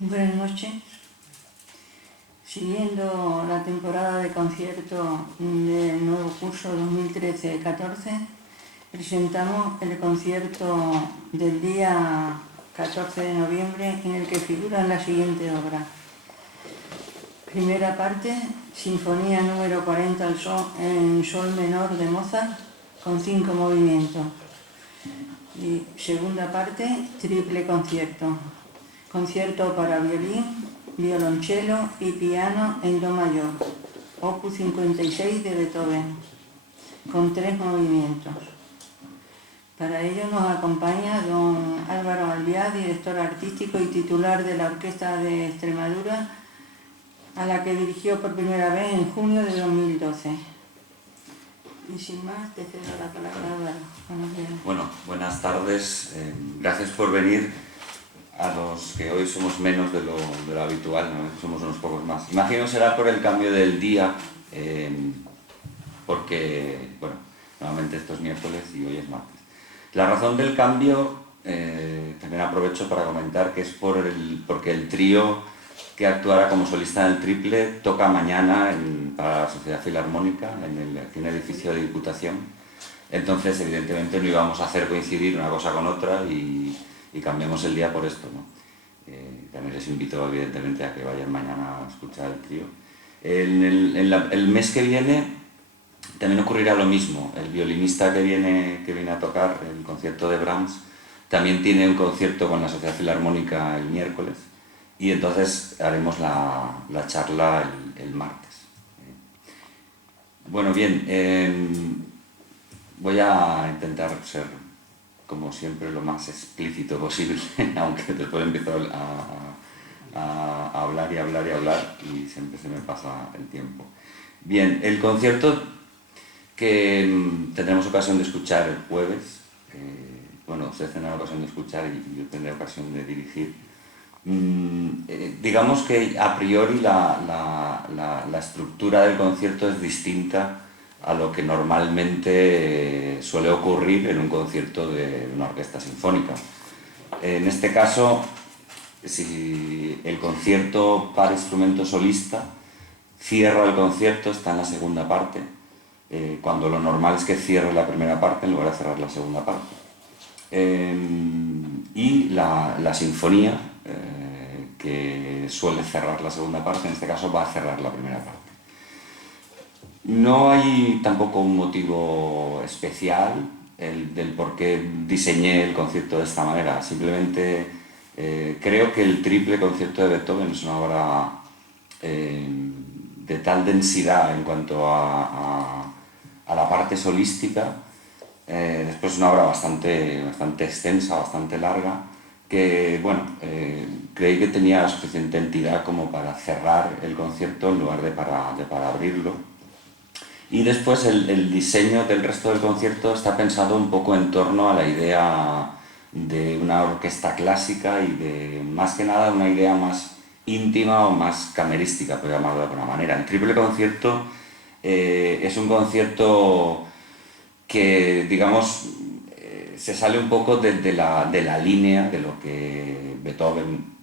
Buenas noches. Siguiendo la temporada de concierto del nuevo curso 2013-14, presentamos el concierto del día 14 de noviembre en el que figuran las siguientes obras. Primera parte, Sinfonía número 40 en Sol menor de Mozart, con 5 movimientos. Y segunda parte, triple concierto. Concierto para violín, violonchelo y piano en do mayor, opus 56 de Beethoven, con 3 movimientos. Para ello nos acompaña don Álvaro Albiá, director artístico y titular de la Orquesta de Extremadura, a la que dirigió por primera vez en junio de 2012. Y sin más, te cedo la palabra, Álvaro. Bueno, buenas tardes. Gracias por venir a los que hoy somos menos de lo habitual, ¿no? Somos unos pocos más. Imagino será por el cambio del día, porque, bueno, normalmente esto es miércoles y hoy es martes. La razón del cambio, también aprovecho para comentar que es porque el trío que actuará como solista en el triple toca mañana para la Sociedad Filarmónica en el edificio de Diputación. Entonces, evidentemente, no íbamos a hacer coincidir una cosa con otra y cambiamos el día por esto, ¿no? También les invito, evidentemente, a que vayan mañana a escuchar el trío. El mes que viene también ocurrirá lo mismo. El violinista que viene a tocar el concierto de Brahms también tiene un concierto con la Sociedad Filarmónica el miércoles y entonces haremos la charla el martes. Bueno, bien, voy a intentar ser, como siempre, lo más explícito posible, aunque después empiezo a hablar y hablar y hablar y siempre se me pasa el tiempo. Bien, el concierto que tendremos ocasión de escuchar el jueves, bueno, ustedes tendrán ocasión de escuchar y yo tendré ocasión de dirigir. Digamos que a priori la estructura del concierto es distinta a lo que normalmente suele ocurrir en un concierto de una orquesta sinfónica. En este caso, si el concierto para instrumento solista cierra el concierto, está en la segunda parte, cuando lo normal es que cierre la primera parte en lugar de cerrar la segunda parte. Y la sinfonía, que suele cerrar la segunda parte, en este caso va a cerrar la primera parte. No hay tampoco un motivo especial del por qué diseñé el concierto de esta manera. Simplemente creo que el triple concierto de Beethoven es una obra de tal densidad en cuanto a la parte solística. Después es una obra bastante extensa, bastante larga, que, bueno, creí que tenía suficiente entidad como para cerrar el concierto en lugar de para abrirlo. Y después el diseño del resto del concierto está pensado un poco en torno a la idea de una orquesta clásica y de, más que nada, una idea más íntima o más camerística, por llamarlo de alguna manera. El triple concierto es un concierto que, digamos, se sale un poco de la línea de lo que Beethoven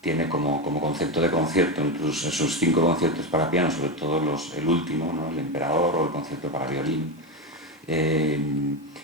tiene como concepto de concierto en sus 5 conciertos para piano, sobre todo el último, ¿no? El Emperador o el concierto para violín, e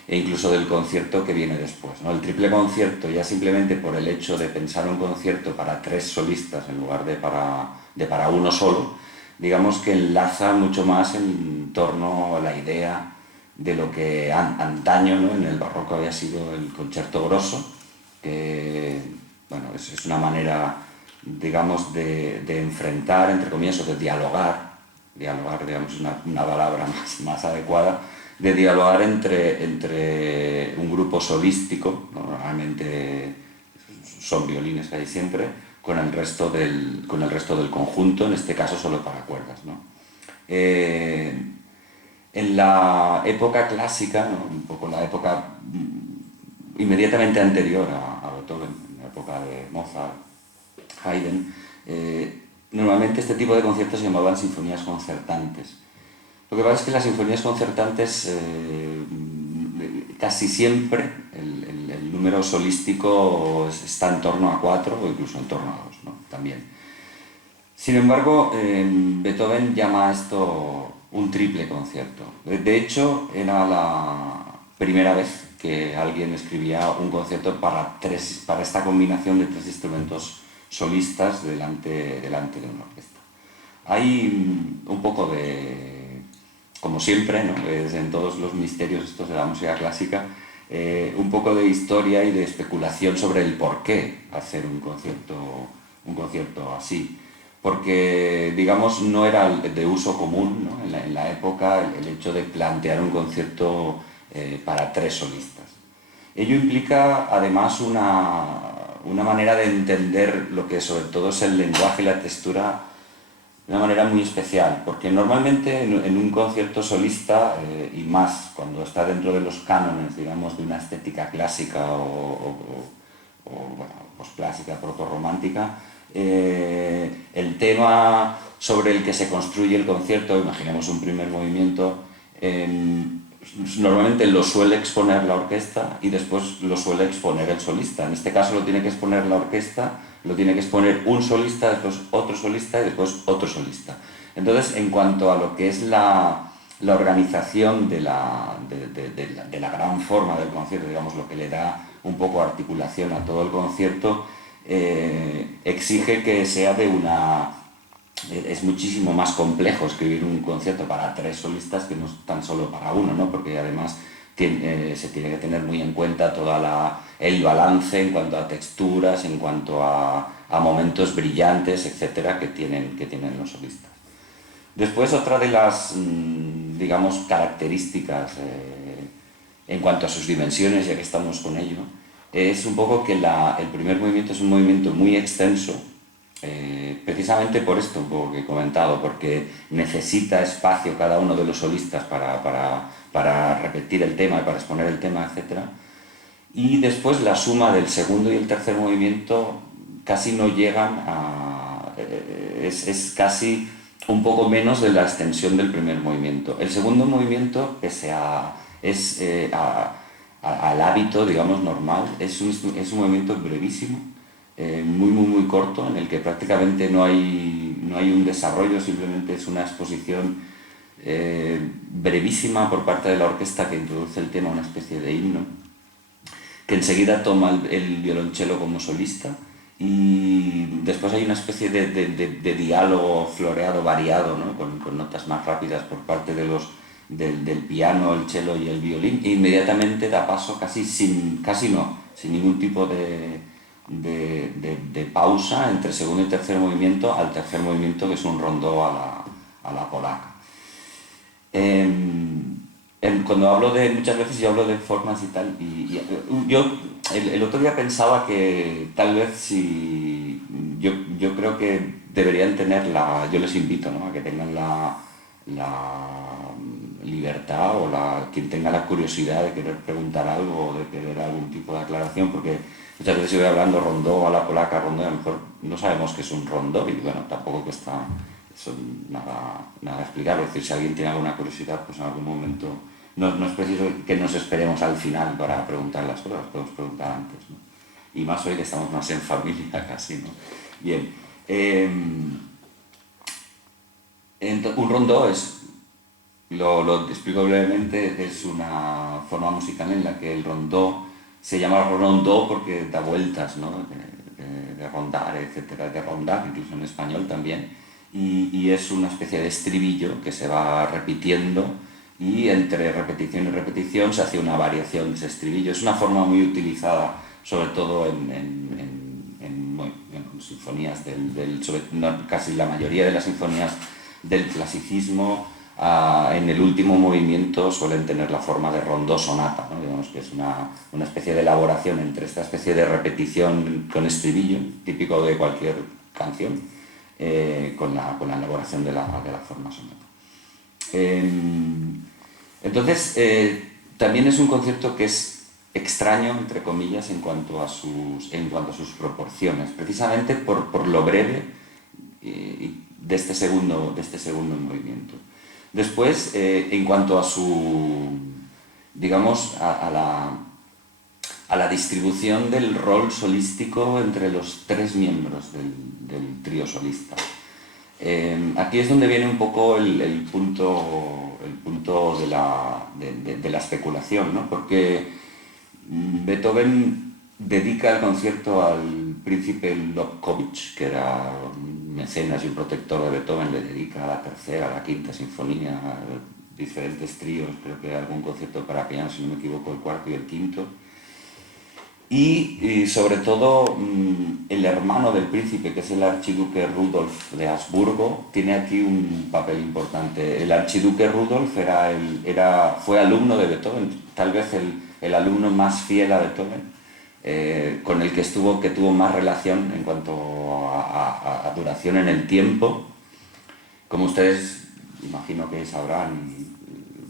incluso del concierto que viene después, ¿no? El triple concierto, ya simplemente por el hecho de pensar un concierto para 3 solistas en lugar de para uno solo, digamos que enlaza mucho más en torno a la idea de lo que antaño, ¿no? En el barroco había sido el concierto grosso, que, bueno, es una manera, digamos, de enfrentar, entre comillas, o de dialogar, digamos, una palabra más adecuada, de dialogar entre un grupo solístico, ¿no? Normalmente son violines que hay siempre, con el resto del conjunto, en este caso solo para cuerdas, ¿no? En la época clásica, ¿no? Un poco la época inmediatamente anterior a Beethoven, en la época de Mozart, Haydn, normalmente este tipo de conciertos se llamaban sinfonías concertantes. Lo que pasa es que las sinfonías concertantes casi siempre el número solístico está en torno a 4 o incluso en torno a 2, ¿no? También. Sin embargo, Beethoven llama a esto un triple concierto. De hecho, era la primera vez que alguien escribía un concierto para esta combinación de 3 instrumentos solistas delante de una orquesta. Hay un poco de, como siempre, ¿no? Es en todos los misterios estos de la música clásica, un poco de historia y de especulación sobre el por qué hacer un concierto así. Porque, digamos, no era de uso común, ¿no? En la época el hecho de plantear un concierto para 3 solistas. Ello implica además una manera de entender lo que sobre todo es el lenguaje y la textura de una manera muy especial, porque normalmente en un concierto solista, y más cuando está dentro de los cánones, digamos, de una estética clásica o bueno, posclásica, protorromántica, el tema sobre el que se construye el concierto, imaginemos un primer movimiento, normalmente lo suele exponer la orquesta y después lo suele exponer el solista. En este caso lo tiene que exponer la orquesta, lo tiene que exponer un solista, después otro solista y después otro solista. Entonces, en cuanto a lo que es la organización de la gran forma del concierto, digamos, lo que le da un poco articulación a todo el concierto, exige que sea es muchísimo más complejo escribir un concierto para 3 solistas que no tan solo para uno, ¿no? Porque además se tiene que tener muy en cuenta todo el balance en cuanto a texturas, en cuanto a momentos brillantes, etcétera, que tienen los solistas. Después, otra de las, digamos, características en cuanto a sus dimensiones, ya que estamos con ello, es un poco que el primer movimiento es un movimiento muy extenso, precisamente por esto un poco que he comentado, porque necesita espacio cada uno de los solistas para repetir el tema y para exponer el tema, etc. Y después la suma del segundo y el tercer movimiento casi no llegan es casi un poco menos de la extensión del primer movimiento. El segundo movimiento, pese al hábito, digamos, normal, es un movimiento brevísimo, muy corto, en el que prácticamente no hay un desarrollo, simplemente es una exposición brevísima por parte de la orquesta que introduce el tema, una especie de himno, que enseguida toma el violonchelo como solista, y después hay una especie de diálogo floreado, variado, ¿no? con notas más rápidas por parte del piano, el cello y el violín, e inmediatamente da paso sin ningún tipo de pausa entre segundo y tercer movimiento al tercer movimiento, que es un rondó a la polaca. Cuando hablo muchas veces yo hablo de formas y tal, y yo el otro día pensaba que tal vez yo creo que deberían tener yo les invito, ¿no?, a que tengan la libertad o quien tenga la curiosidad de querer preguntar algo o de querer algún tipo de aclaración, porque muchas veces yo voy hablando rondó a la polaca, rondó, y a lo mejor no sabemos qué es un rondó, y bueno, tampoco cuesta eso nada explicarlo. Es decir, si alguien tiene alguna curiosidad, pues en algún momento no es preciso que nos esperemos al final para preguntar las cosas, podemos preguntar antes, ¿no? Y más hoy que estamos más en familia casi, ¿no? Bien, un rondó lo explico brevemente, es una forma musical en la que el rondó se llama rondó porque da vueltas, ¿no?, de rondar, etcétera, de rondar, incluso en español también, y es una especie de estribillo que se va repitiendo, y entre repetición y repetición se hace una variación de ese estribillo. Es una forma muy utilizada, sobre todo en sinfonías casi la mayoría de las sinfonías del clasicismo. En el último movimiento suelen tener la forma de rondó sonata, ¿no? Digamos que es una especie de elaboración entre esta especie de repetición con estribillo, típico de cualquier canción, con la elaboración de la forma sonata. Entonces, también es un concierto que es extraño, entre comillas, en cuanto a sus proporciones, precisamente por lo breve de este segundo movimiento. Después, en cuanto a su digamos, a la distribución del rol solístico entre los tres miembros del trío solista. Aquí es donde viene un poco el punto de la especulación, ¿no? Porque Beethoven dedica el concierto al príncipe Lobkowitz, que era un mecenas y un protector de Beethoven, le dedica a la tercera, a la quinta sinfonía, a diferentes tríos, creo que algún concierto para piano, si no me equivoco, el cuarto y el quinto. Y sobre todo el hermano del príncipe, que es el archiduque Rudolf de Habsburgo, tiene aquí un papel importante. El archiduque Rudolf fue alumno de Beethoven, tal vez el alumno más fiel a Beethoven, con el que tuvo más relación en cuanto a duración en el tiempo. Como ustedes imagino que sabrán,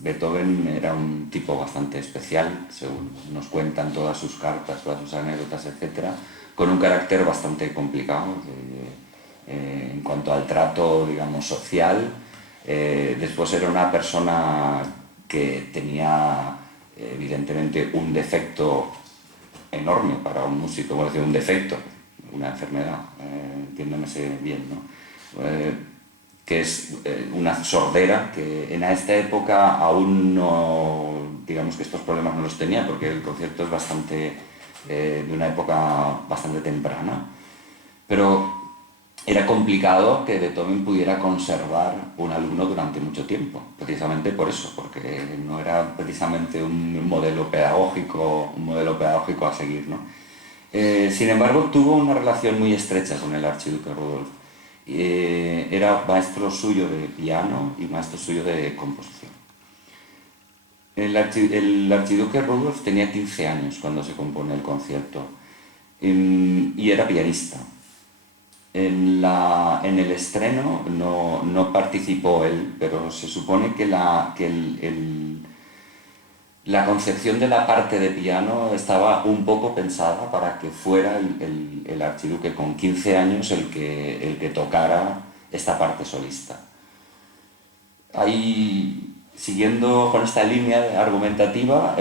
Beethoven era un tipo bastante especial, según nos cuentan todas sus cartas, todas sus anécdotas, etc., con un carácter bastante complicado en cuanto al trato, digamos, social. Después era una persona que tenía, evidentemente, un defecto enorme para un músico, bueno, decir, un defecto, una enfermedad, entiéndamese bien, ¿no? Que es una sordera, que en esta época aún no, digamos que estos problemas no los tenía, porque el concierto es bastante, de una época bastante temprana, pero era complicado que Beethoven pudiera conservar un alumno durante mucho tiempo, precisamente por eso, porque no era precisamente un modelo pedagógico a seguir, ¿no? Sin embargo, tuvo una relación muy estrecha con el archiduque Rudolf. Era maestro suyo de piano y maestro suyo de composición. El archiduque Rudolf tenía 15 años cuando se compone el concierto y era pianista. En el estreno no participó él, pero se supone que la concepción de la parte de piano estaba un poco pensada para que fuera el archiduque con 15 años el que tocara esta parte solista. Ahí, siguiendo con esta línea argumentativa,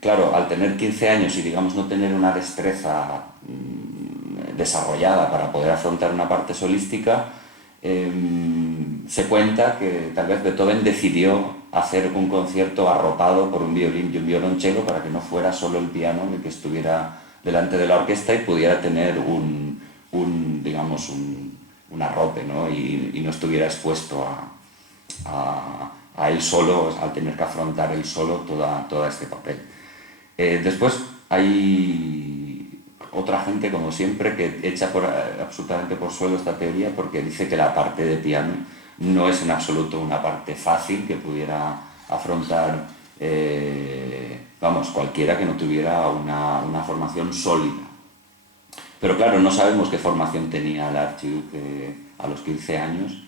claro, al tener 15 años y digamos no tener una destreza desarrollada para poder afrontar una parte solística, se cuenta que tal vez Beethoven decidió hacer un concierto arropado por un violín y un violonchelo para que no fuera solo el piano el que estuviera delante de la orquesta y pudiera tener un arrope, ¿no? Y no estuviera expuesto a él solo, al tener que afrontar él solo todo este papel. Después hay otra gente, como siempre, que echa absolutamente por suelo esta teoría porque dice que la parte de piano no es en absoluto una parte fácil que pudiera afrontar cualquiera que no tuviera una formación sólida. Pero claro, no sabemos qué formación tenía el archiduque a los 15 años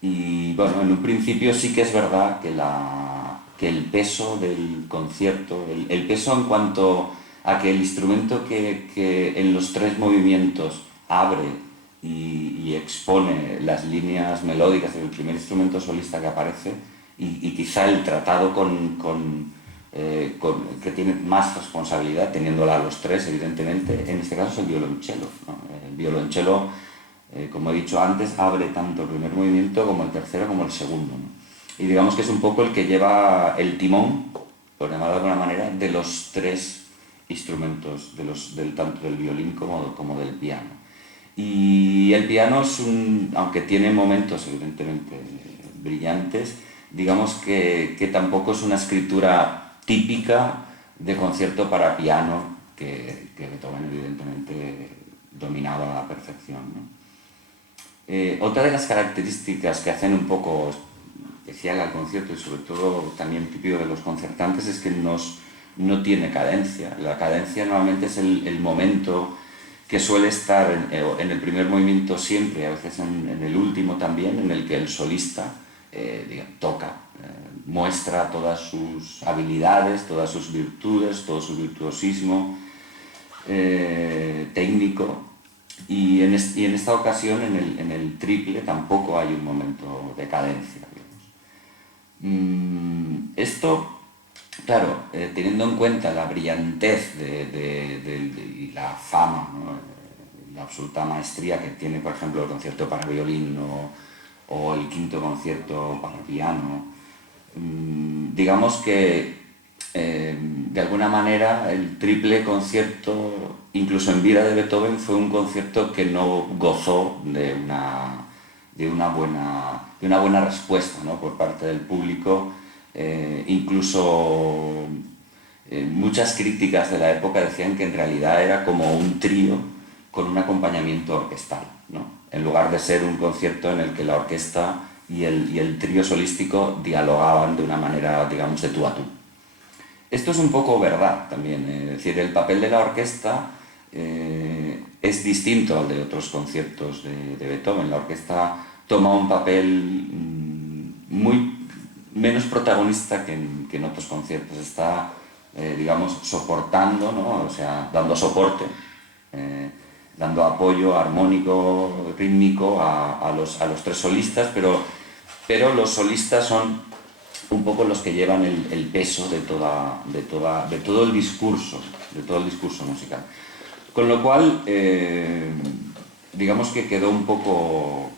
y bueno, en un principio sí que es verdad que el peso del concierto, el peso en cuanto a que el instrumento que en los tres movimientos abre y expone las líneas melódicas del primer instrumento solista que aparece y quizá el tratado que tiene más responsabilidad, teniéndola a los tres, evidentemente, en este caso es el violonchelo, ¿no? El violonchelo, como he dicho antes, abre tanto el primer movimiento como el tercero como el segundo, ¿no? Y digamos que es un poco el que lleva el timón, por llamarlo de alguna manera, de los tres instrumentos, tanto del violín como del piano. Y el piano aunque tiene momentos evidentemente brillantes, digamos que tampoco es una escritura típica de concierto para piano que Beethoven evidentemente dominaba a la perfección, ¿no? Otra de las características que hacen un poco especial al concierto y sobre todo también típico de los concertantes es que no tiene cadencia. La cadencia normalmente es el momento que suele estar en el primer movimiento siempre, a veces en el último también, en el que el solista toca, muestra todas sus habilidades, todas sus virtudes, todo su virtuosismo técnico. Y en esta ocasión, en el triple, tampoco hay un momento de cadencia, digamos. Esto claro, teniendo en cuenta la brillantez y la fama, ¿no? La absoluta maestría que tiene, por ejemplo, el concierto para violín o el quinto concierto para piano, digamos que de alguna manera el triple concierto, incluso en vida de Beethoven, fue un concierto que no gozó de una buena respuesta, ¿no? Por parte del público. Incluso muchas críticas de la época decían que en realidad era como un trío con un acompañamiento orquestal, ¿no? En lugar de ser un concierto en el que la orquesta y el trío solístico dialogaban de una manera, digamos, de tú a tú. Esto es un poco verdad también, es decir, el papel de la orquesta es distinto al de otros conciertos de Beethoven. La orquesta toma un papel muy menos protagonista que en otros conciertos. Está, digamos, soportando, ¿no? O sea, dando soporte, dando apoyo armónico, rítmico a los tres solistas, pero los solistas son un poco los que llevan el peso de todo el discurso musical. Con lo cual, digamos que quedó un poco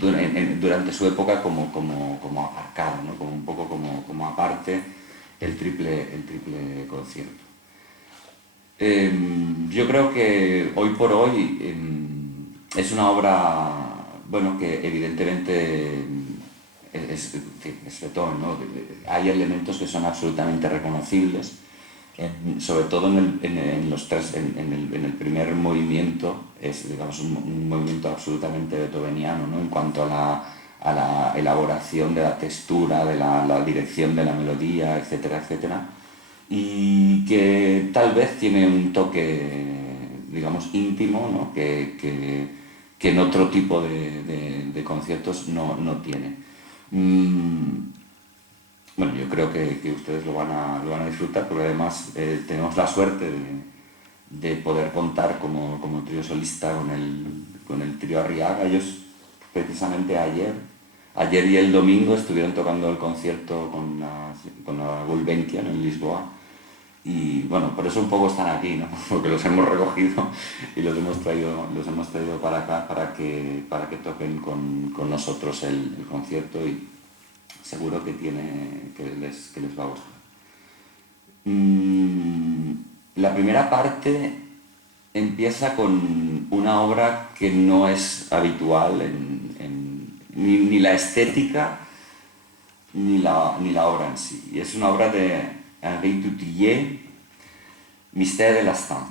durante su época como aparcado, ¿no? Como un poco como aparte el triple concierto. Yo creo que hoy por hoy es una obra, bueno, que evidentemente es Beethoven, ¿no? Hay elementos que son absolutamente reconocibles, sobre todo en el primer movimiento. Es, digamos, un movimiento absolutamente beethoveniano, ¿no? En cuanto a la elaboración de la textura, de la dirección de la melodía, etcétera, etcétera, y que tal vez tiene un toque, digamos, íntimo, ¿no? que en otro tipo de conciertos no tiene. Bueno, yo creo que ustedes lo van a disfrutar, porque además tenemos la suerte de poder contar como trío solista con el trío Arriaga. Ellos precisamente ayer y el domingo estuvieron tocando el concierto con la Gulbenkian en Lisboa. Y bueno, por eso un poco están aquí, ¿no? Porque los hemos recogido y los hemos traído para acá para que toquen con nosotros el concierto, y seguro que les va a gustar. La primera parte empieza con una obra que no es habitual ni la estética ni la obra en sí. Y es una obra de Henri Dutilleux, Mystère de l'instant.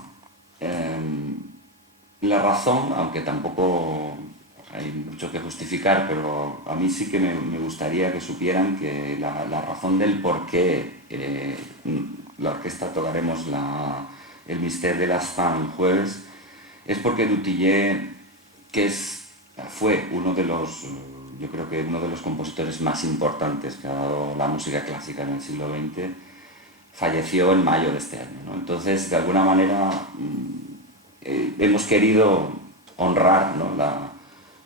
La razón, aunque tampoco hay mucho que justificar, pero a mí sí que me gustaría que supieran que la razón del por qué la orquesta tocaremos el Mystère de l'instant el jueves es porque Dutilleux, que fue yo creo que uno de los compositores más importantes que ha dado la música clásica en el siglo XX, falleció en mayo de este año, ¿no? Entonces, de alguna manera, hemos querido honrar, ¿no?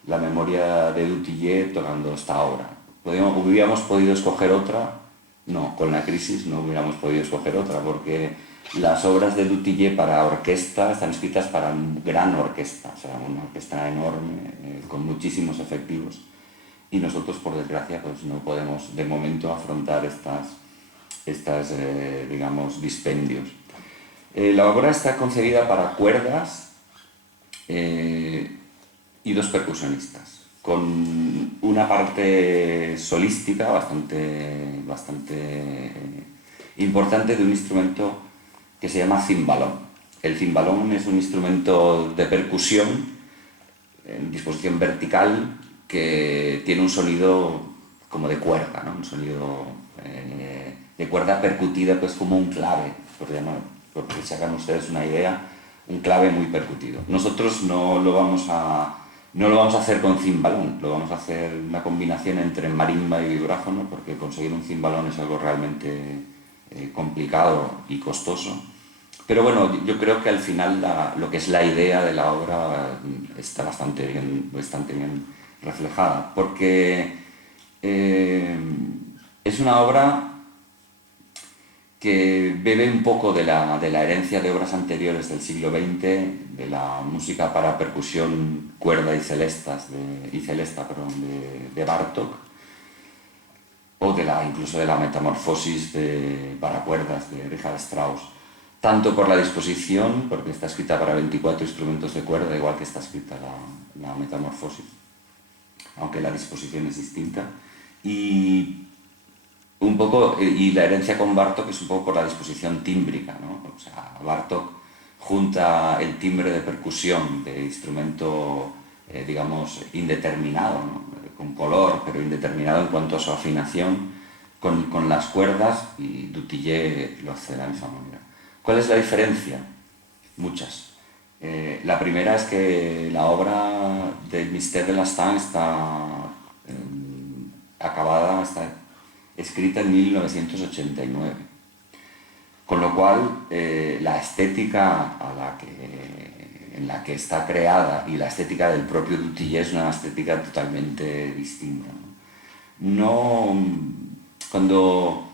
la memoria de Dutilleux tocando esta obra. ¿Hubiéramos podido escoger otra? No, con la crisis no hubiéramos podido escoger otra, porque las obras de Dutilleux para orquesta están escritas para una gran orquesta, o sea, una orquesta enorme, con muchísimos efectivos, y nosotros, por desgracia, pues no podemos de momento afrontar estas digamos, dispendios. La obra está concebida para cuerdas y dos percusionistas, con una parte solística bastante importante de un instrumento que se llama cimbalón. El cimbalón es un instrumento de percusión en disposición vertical que tiene un sonido como de cuerda, ¿no? Un sonido de cuerda percutida, pues como un clave, porque se hagan ustedes una idea, un clave muy percutido. Nosotros no lo vamos a hacer con cimbalón, lo vamos a hacer una combinación entre marimba y vibráfono, porque conseguir un cimbalón es algo realmente complicado y costoso. Pero bueno, yo creo que al final lo que es la idea de la obra está bastante bien reflejada, porque Es una obra que bebe un poco de la herencia de obras anteriores del siglo XX, de la música para percusión, cuerda y celesta de Bartók, o incluso de la metamorfosis para cuerdas de Richard Strauss. Tanto por la disposición, porque está escrita para 24 instrumentos de cuerda, igual que está escrita la metamorfosis, aunque la disposición es distinta, y la herencia con Bartók es un poco por la disposición tímbrica, ¿no? O sea, Bartók junta el timbre de percusión de instrumento, digamos, indeterminado, ¿no? Con color, pero indeterminado en cuanto a su afinación, con las cuerdas, y Dutilleux lo hace de la misma manera. ¿Cuál es la diferencia? Muchas. La primera es que la obra del Mystère de l'Instant está acabada, está escrita en 1989, con lo cual la estética en la que está creada y la estética del propio Dutilleux es una estética totalmente distinta, ¿no? Cuando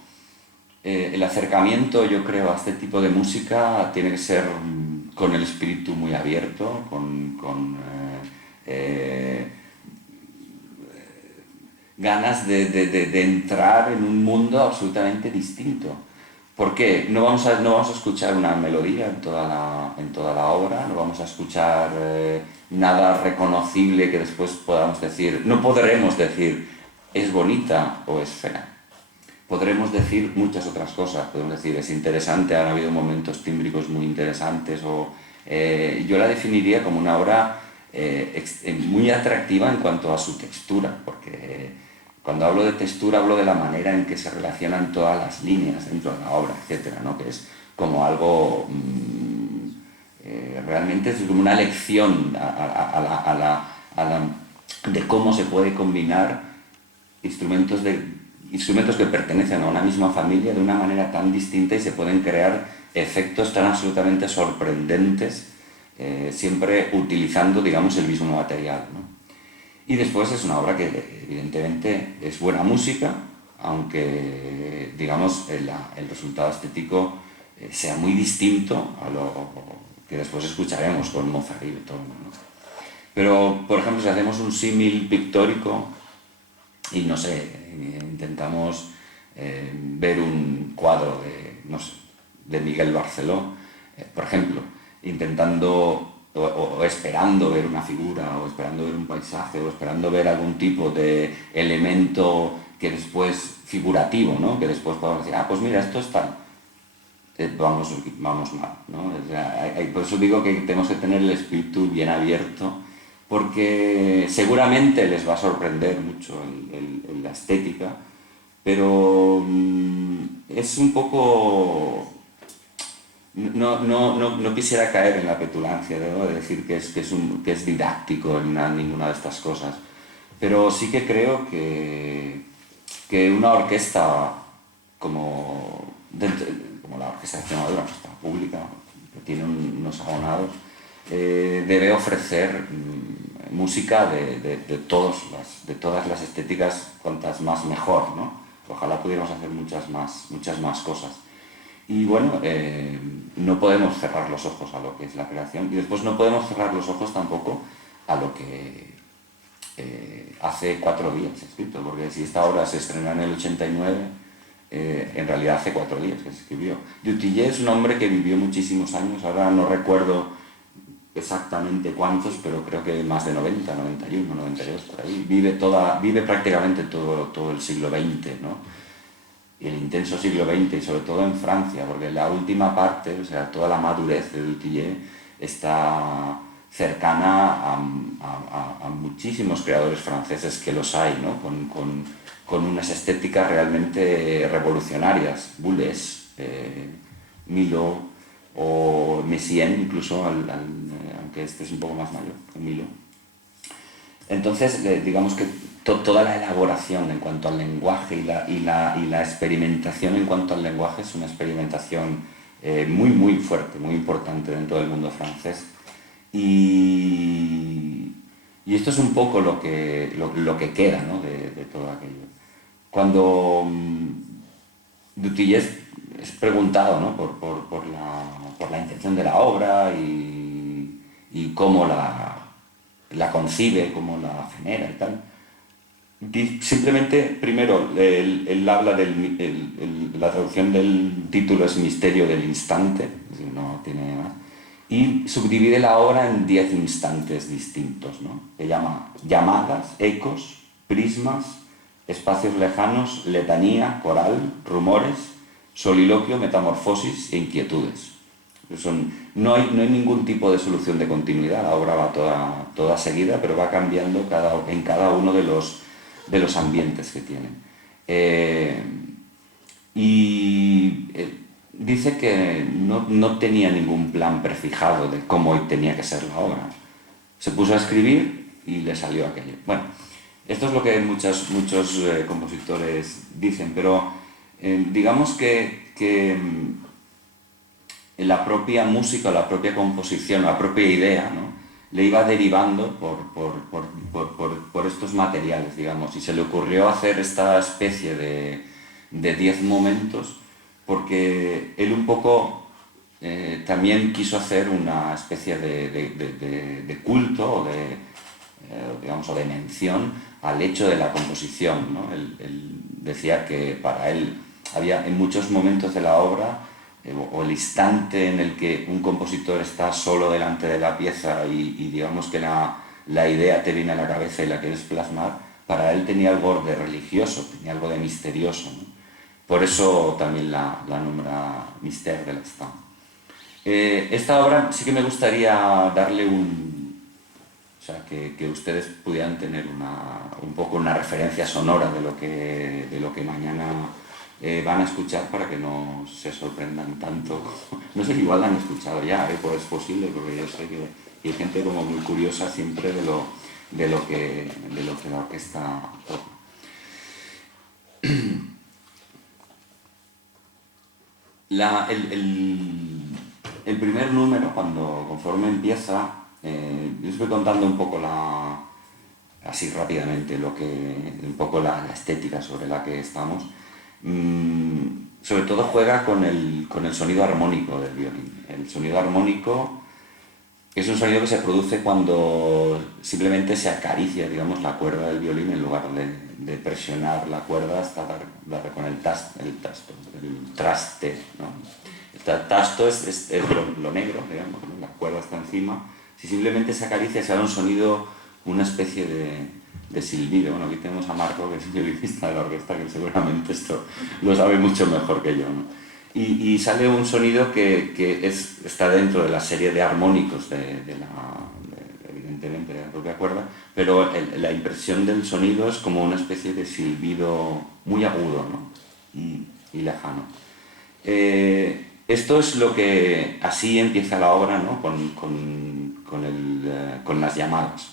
el acercamiento, yo creo, a este tipo de música tiene que ser con el espíritu muy abierto, con ganas de entrar en un mundo absolutamente distinto. ¿Por qué? No vamos a escuchar una melodía en toda la obra, no vamos a escuchar nada reconocible que después podamos decir, no podremos decir es bonita o es fea. Podremos decir muchas otras cosas, podemos decir es interesante, han habido momentos tímbricos muy interesantes, yo la definiría como una obra muy atractiva en cuanto a su textura, porque cuando hablo de textura hablo de la manera en que se relacionan todas las líneas dentro de la obra, etcétera, ¿no? Que es como algo realmente es como una lección de cómo se puede combinar instrumentos que pertenecen a una misma familia de una manera tan distinta y se pueden crear efectos tan absolutamente sorprendentes, siempre utilizando, digamos, el mismo material, ¿no? Y después es una obra que evidentemente es buena música, aunque, digamos, el resultado estético sea muy distinto a lo que después escucharemos con Mozart y Beethoven, ¿no? Pero, por ejemplo, si hacemos un símil pictórico y, no sé, intentamos ver un cuadro de Miguel Barceló, por ejemplo, intentando o esperando ver una figura, o esperando ver un paisaje, o esperando ver algún tipo de elemento que después, figurativo, ¿no? Que después podamos decir, pues mira, esto es tal. Vamos mal, ¿no? O sea, por eso digo que tenemos que tener el espíritu bien abierto, porque seguramente les va a sorprender mucho la estética, pero es un poco... No quisiera caer en la petulancia, ¿no? De decir que es didáctico en ninguna de estas cosas, pero sí que creo que una orquesta como la Orquesta de Extremadura, una orquesta pública, que tiene unos abonados, debe ofrecer música de todas las estéticas, cuantas más mejor, ¿no? Ojalá pudiéramos hacer muchas más cosas. Y bueno, no podemos cerrar los ojos a lo que es la creación, y después no podemos cerrar los ojos tampoco a lo que hace 4 días escrito, porque si esta obra se estrenó en el 89, en realidad hace 4 días que se escribió. Dutilleux es un hombre que vivió muchísimos años, ahora no recuerdo exactamente cuántos, pero creo que más de 90, 91, 92, por ahí. Vive prácticamente todo el siglo XX, ¿no? Y el intenso siglo XX, y sobre todo en Francia, porque la última parte, o sea, toda la madurez de Dutilleux está cercana a muchísimos creadores franceses, que los hay, ¿no? Con unas estéticas realmente revolucionarias, Boulez, Milhaud o Messiaen, incluso, aunque este es un poco más mayor que Milhaud. Entonces, digamos que toda la elaboración en cuanto al lenguaje y la experimentación en cuanto al lenguaje es una experimentación muy, muy fuerte, muy importante dentro del mundo francés. Y esto es un poco lo que queda, ¿no? de todo aquello. Cuando Dutilleux es preguntado, ¿no? por la intención de la obra y cómo la concibe, cómo la genera y tal. Simplemente, primero, él habla la traducción del título es Misterio del Instante, es decir, no tiene más, y subdivide la obra en 10 instantes distintos, ¿no? Que llama llamadas, ecos, prismas, espacios lejanos, letanía, coral, rumores, soliloquio, metamorfosis e inquietudes. No hay ningún tipo de solución de continuidad, la obra va toda seguida, pero va cambiando en cada uno de los ambientes que tienen. Dice que no tenía ningún plan prefijado de cómo tenía que ser la obra. Se puso a escribir y le salió aquello. Bueno, esto es lo que muchos compositores dicen, pero digamos que la propia música, la propia composición, la propia idea, ¿no? Le iba derivando por estos materiales, digamos, y se le ocurrió hacer esta especie de 10 momentos porque él un poco también quiso hacer una especie de culto o digamos, o de mención al hecho de la composición, ¿no? Él decía que para él había en muchos momentos de la obra o el instante en el que un compositor está solo delante de la pieza y digamos que la idea te viene a la cabeza y la quieres plasmar, para él tenía algo de religioso, tenía algo de misterioso, ¿no? Por eso también la nombra Mystère de l'Instant. Esta obra sí que me gustaría darle o sea, que ustedes pudieran tener un poco una referencia sonora de lo que mañana van a escuchar para que no se sorprendan tanto. No sé si igual la han escuchado ya, pues es posible, porque yo sé que hay gente como muy curiosa siempre de lo que la orquesta toca. El primer número, conforme empieza, yo os voy contando un poco así rápidamente, un poco la estética sobre la que estamos. Sobre todo juega con el sonido armónico del violín. El sonido armónico es un sonido que se produce cuando simplemente se acaricia, digamos, la cuerda del violín en lugar de presionar la cuerda hasta dar con el traste, ¿no? El tasto es lo negro, digamos, ¿no? La cuerda está encima. Si simplemente se acaricia, se da un sonido, una especie de silbido. Bueno, aquí tenemos a Marco, que es el violinista de la orquesta, que seguramente esto lo sabe mucho mejor que yo, ¿no? Y sale un sonido que está dentro de la serie de armónicos evidentemente de la propia cuerda, pero la impresión del sonido es como una especie de silbido muy agudo, ¿no? y lejano. Esto es lo que así empieza la obra, ¿no? con las llamadas.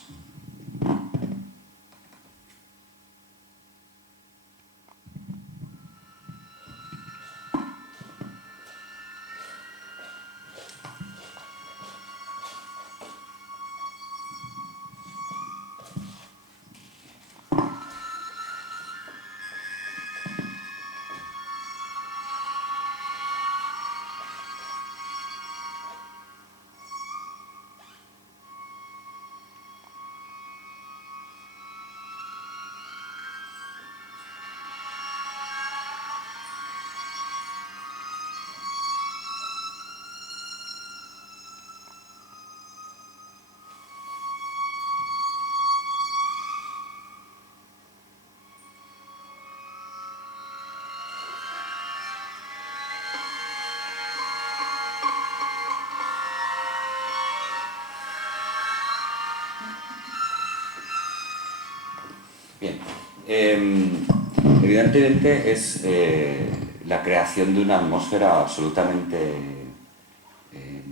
Bien, evidentemente es la creación de una atmósfera absolutamente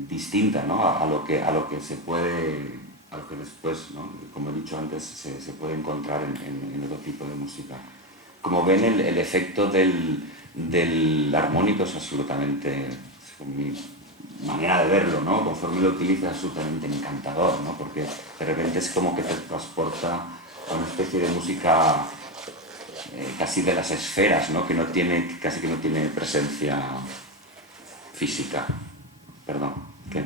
distinta, ¿no? a lo que se puede, a lo que después, ¿no? Como he dicho antes, se puede encontrar en otro tipo de música. Como ven, el efecto del armónico es absolutamente, según mi manera de verlo, ¿no? Conforme lo utiliza, es absolutamente encantador, ¿no? Porque de repente es como que te transporta a una especie de música casi de las esferas, ¿no? Casi que no tiene presencia física. Perdón, ¿qué?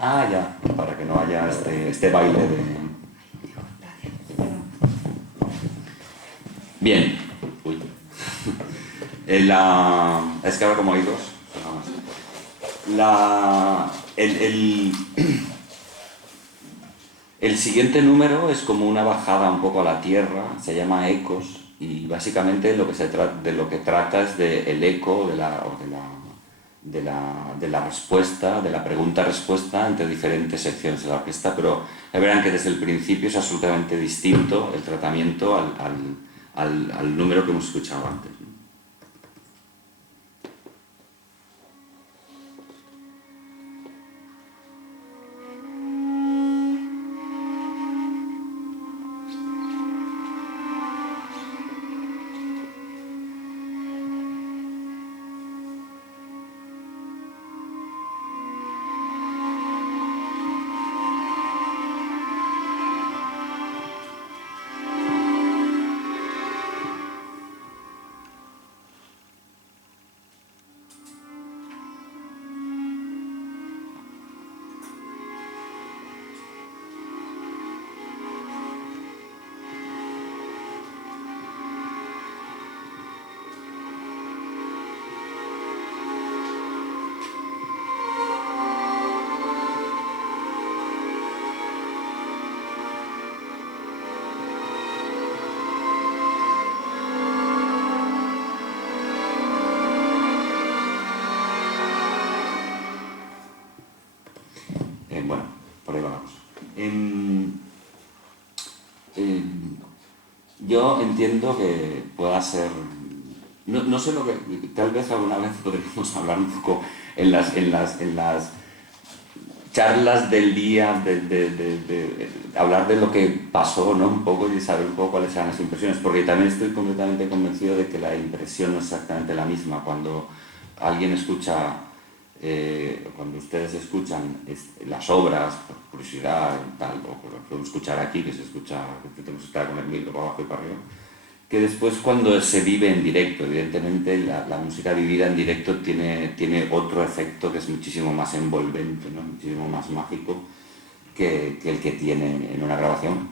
Ya, para que no haya este baile de... Bien. Uy. Es que ahora como hay dos. El siguiente número es como una bajada un poco a la tierra, se llama Ecos, y básicamente de lo que trata es del eco de la respuesta, de la pregunta-respuesta entre diferentes secciones de la orquesta, pero verán que desde el principio es absolutamente distinto el tratamiento al número que hemos escuchado antes, ¿no? Bueno, por ahí vamos. Yo entiendo que pueda ser... No sé lo que... Tal vez alguna vez podríamos hablar un poco en las charlas del día, hablar de lo que pasó, ¿no? Un poco y saber un poco cuáles eran las impresiones, porque también estoy completamente convencido de que la impresión no es exactamente la misma. Cuando alguien escucha... cuando ustedes escuchan las obras, por curiosidad y tal, o por ejemplo escuchar aquí, que se escucha, que tenemos que estar con el micro para abajo y para arriba, que después cuando se vive en directo, evidentemente la música vivida en directo tiene otro efecto que es muchísimo más envolvente, ¿no? Muchísimo más mágico que el que tiene en una grabación,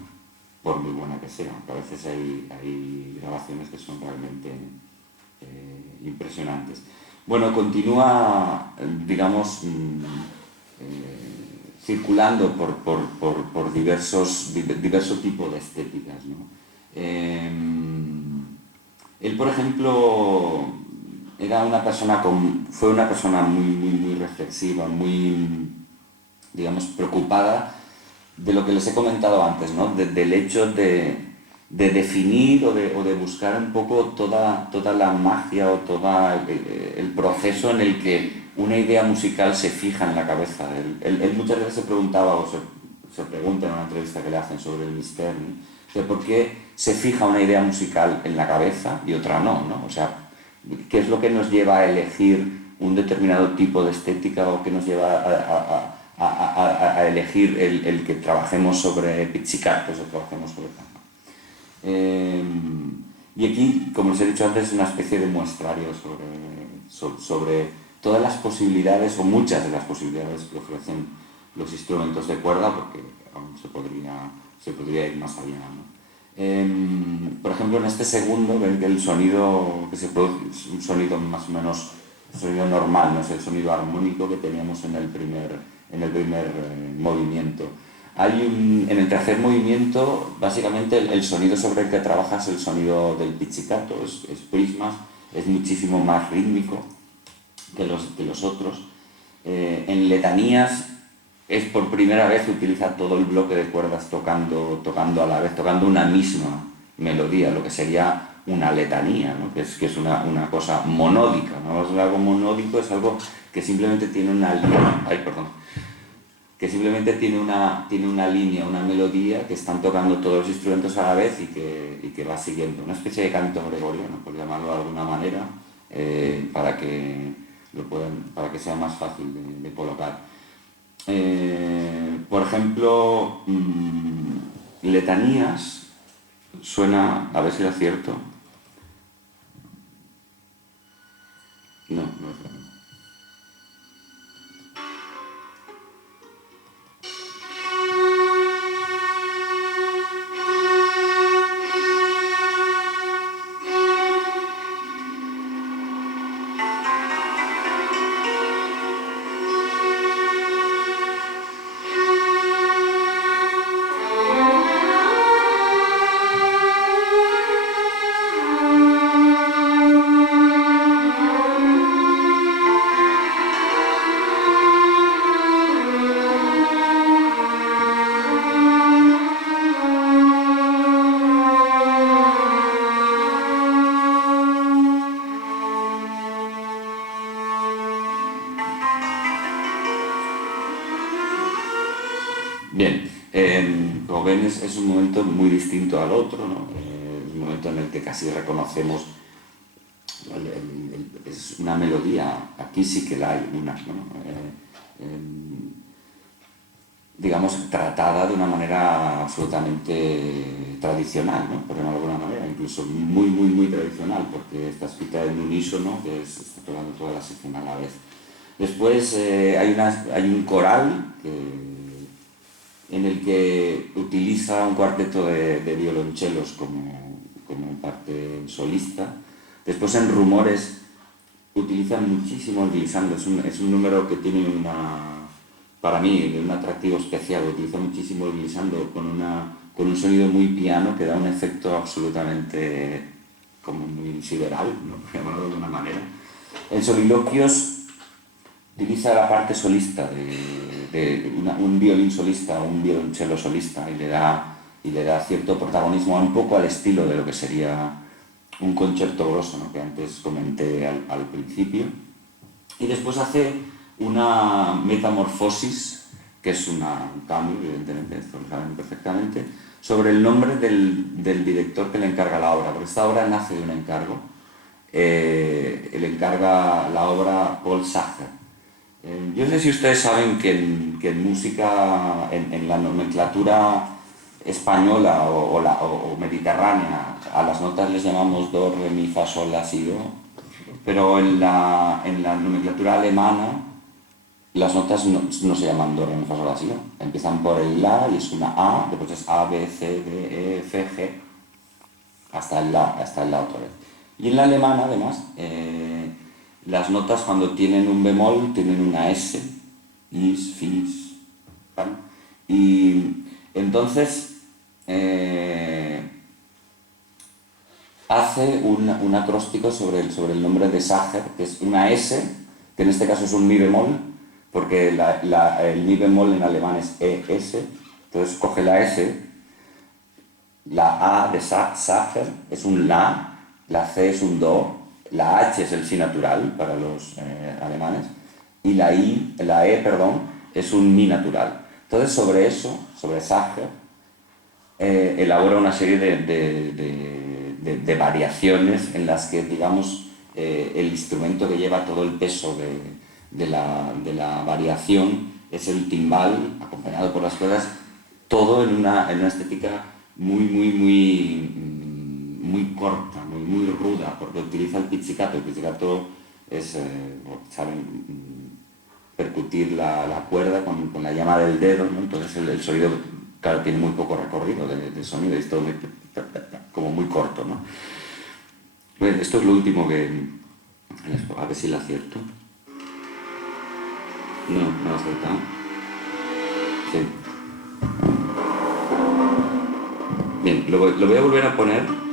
por muy buena que sea. A veces hay grabaciones que son realmente impresionantes. Bueno, continúa, digamos, circulando por diversos tipos de estéticas, ¿no? Él, por ejemplo, fue una persona muy reflexiva, muy, digamos, preocupada de lo que les he comentado antes, ¿no? Del hecho de definir o de buscar un poco toda la magia o todo el proceso en el que una idea musical se fija en la cabeza. Él muchas veces se preguntaba o se pregunta en una entrevista que le hacen sobre el misterio, ¿no? O sea, ¿por qué se fija una idea musical en la cabeza y otra no, ¿no? O sea, ¿qué es lo que nos lleva a elegir un determinado tipo de estética o qué nos lleva a elegir el que trabajemos sobre pizzicatos o trabajemos sobre tango? Y aquí, como les he dicho antes, es una especie de muestrario sobre todas las posibilidades o muchas de las posibilidades que ofrecen los instrumentos de cuerda, porque aún se podría ir más allá, ¿no? Por ejemplo, en este segundo ven que el sonido que se produce es un sonido más o menos, un sonido normal, no es el sonido armónico que teníamos en el primer movimiento. En el tercer movimiento, básicamente el sonido sobre el que trabaja es el sonido del pizzicato, es prismas, es muchísimo más rítmico que los otros. En letanías es por primera vez utiliza todo el bloque de cuerdas tocando a la vez, tocando una misma melodía, lo que sería una letanía, ¿no? que es una cosa monódica, ¿no? Es algo monódico, es algo que simplemente tiene una línea, que simplemente tiene una línea, una melodía que están tocando todos los instrumentos a la vez y que va siguiendo, una especie de canto gregoriano, por llamarlo de alguna manera, para que sea más fácil de colocar. Por ejemplo, letanías Suena, a ver si lo acierto. No, no es lo mismo. Bien, como ven es un momento muy distinto al otro, ¿no? Un momento en el que casi reconocemos, es una melodía, aquí sí que la hay una, ¿no? Digamos, tratada de una manera absolutamente tradicional, ¿no? Por llamarlo de alguna manera, incluso muy, muy, muy tradicional, porque está escrita en unísono, que está tocando toda la sección a la vez. Después hay un coral en el que utiliza un cuarteto de violonchelos como parte solista. Después en Rumores utilizan muchísimo el glissando, es un número que tiene para mí, un atractivo especial. Utiliza muchísimo el glissando con un sonido muy piano que da un efecto absolutamente como muy sideral, ¿no? Por llamarlo de alguna manera. En Soliloquios utiliza la parte solista un violín solista, un violonchelo solista, y le da cierto protagonismo un poco al estilo de lo que sería un concierto grosso, ¿no? Que antes comenté al principio. Y después hace una metamorfosis, que es un cambio, evidentemente, esto lo saben perfectamente, sobre el nombre del director que le encarga la obra, porque esta obra nace de un encargo. Le encarga la obra Paul Sacher. Yo no sé si ustedes saben que en música, en la nomenclatura española o mediterránea, a las notas les llamamos do, re, mi, fa, sol, la, si, do, pero en la nomenclatura alemana las notas no se llaman do, re, mi, fa, sol, la, si, do. Empiezan por el la y es una A, después es A, B, C, D, E, F, G, hasta el la otra vez. Y en la alemana, además, las notas cuando tienen un bemol tienen una S, is, fis, ¿vale? Y entonces hace un acróstico sobre el nombre de Sacher, que es una S, que en este caso es un mi bemol, porque el mi bemol en alemán es ES, entonces coge la S, la A de Sacher es un la C es un do, la H es el si natural para los alemanes, y la E, es un mi natural. Entonces sobre eso, sobre Sacher, elabora una serie de variaciones en las que, digamos, el instrumento que lleva todo el peso de la variación es el timbal, acompañado por las cuerdas, todo en una estética muy corta, muy ruda, porque utiliza el pizzicato. El pizzicato es, saben, percutir la cuerda con la llama del dedo, ¿no? Entonces el sonido, claro, tiene muy poco recorrido de sonido, es todo como muy corto, ¿no? Pues esto es lo último a ver si lo acierto. No lo he acertado. Sí. Bien, lo voy a volver a poner.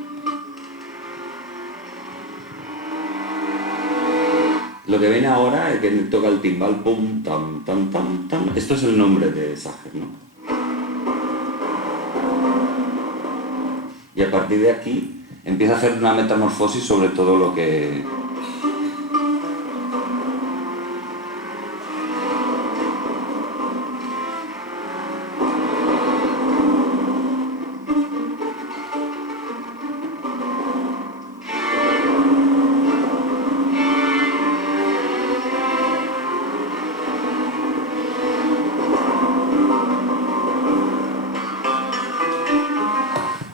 Lo que viene ahora es que toca el timbal, pum, tam, tam, tam, tam. Esto es el nombre de Sacher, ¿no? Y a partir de aquí empieza a hacer una metamorfosis sobre todo lo que...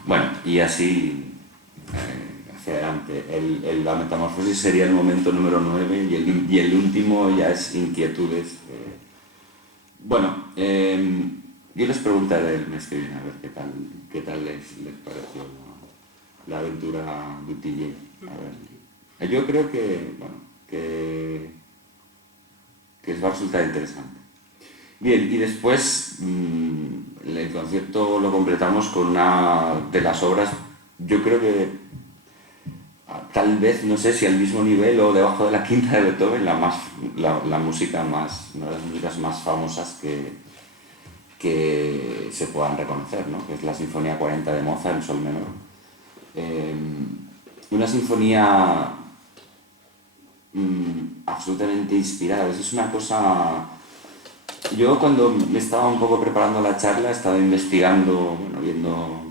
Bueno, y así hacia adelante. La metamorfosis sería el momento número 9 y el último ya es inquietudes. Bueno, yo les preguntaré el mes que viene a ver qué tal les pareció la aventura Dutillé. A ver, yo creo que, bueno, que les va a resultar interesante. Bien, y después el concierto lo completamos con una de las obras, yo creo que tal vez, no sé si al mismo nivel o debajo de la quinta de Beethoven, la música más, una de las músicas más famosas que se puedan reconocer, ¿no? Que es la Sinfonía 40 de Mozart en sol menor. Una sinfonía absolutamente inspirada. Es una cosa... Yo cuando me estaba un poco preparando la charla estaba investigando, bueno, viendo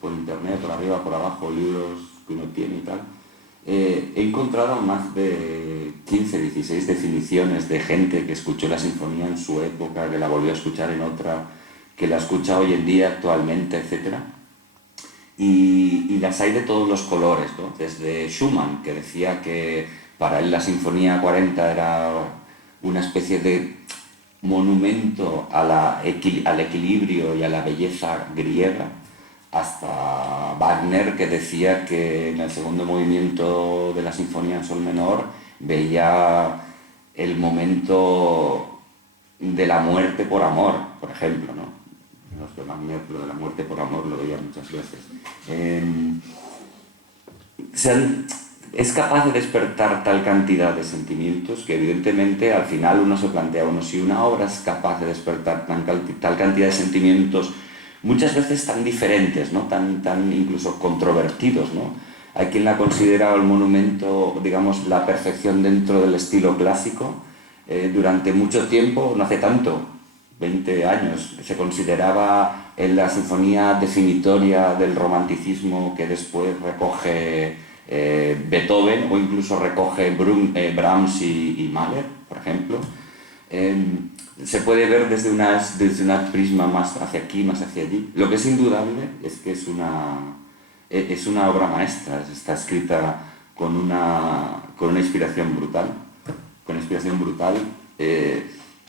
por internet, por arriba, por abajo, libros que uno tiene y tal. He encontrado más de 15, 16 definiciones de gente que escuchó la sinfonía en su época, que la volvió a escuchar en otra, que la escucha hoy en día, actualmente, etc. Y las hay de todos los colores, ¿no? Desde Schumann, que decía que para él la Sinfonía 40 era una especie de monumento al equilibrio y a la belleza griega, hasta Wagner, que decía que en el segundo movimiento de la Sinfonía en sol menor veía el momento de la muerte por amor, por ejemplo, ¿no? No es que Wagner, lo de la muerte por amor lo veía muchas veces. Es capaz de despertar tal cantidad de sentimientos que evidentemente al final uno se plantea, bueno, si una obra es capaz de despertar tal cantidad de sentimientos, muchas veces tan diferentes, ¿no? tan incluso controvertidos, ¿no? Hay quien la considera el monumento, digamos, la perfección dentro del estilo clásico. Durante mucho tiempo, no hace tanto, 20 años, se consideraba la sinfonía definitoria del romanticismo que después recoge Beethoven o incluso recoge Brahms y Mahler, por ejemplo. Se puede ver desde una prisma más hacia aquí, más hacia allí. Lo que es indudable es que es una obra maestra, está escrita con una inspiración brutal,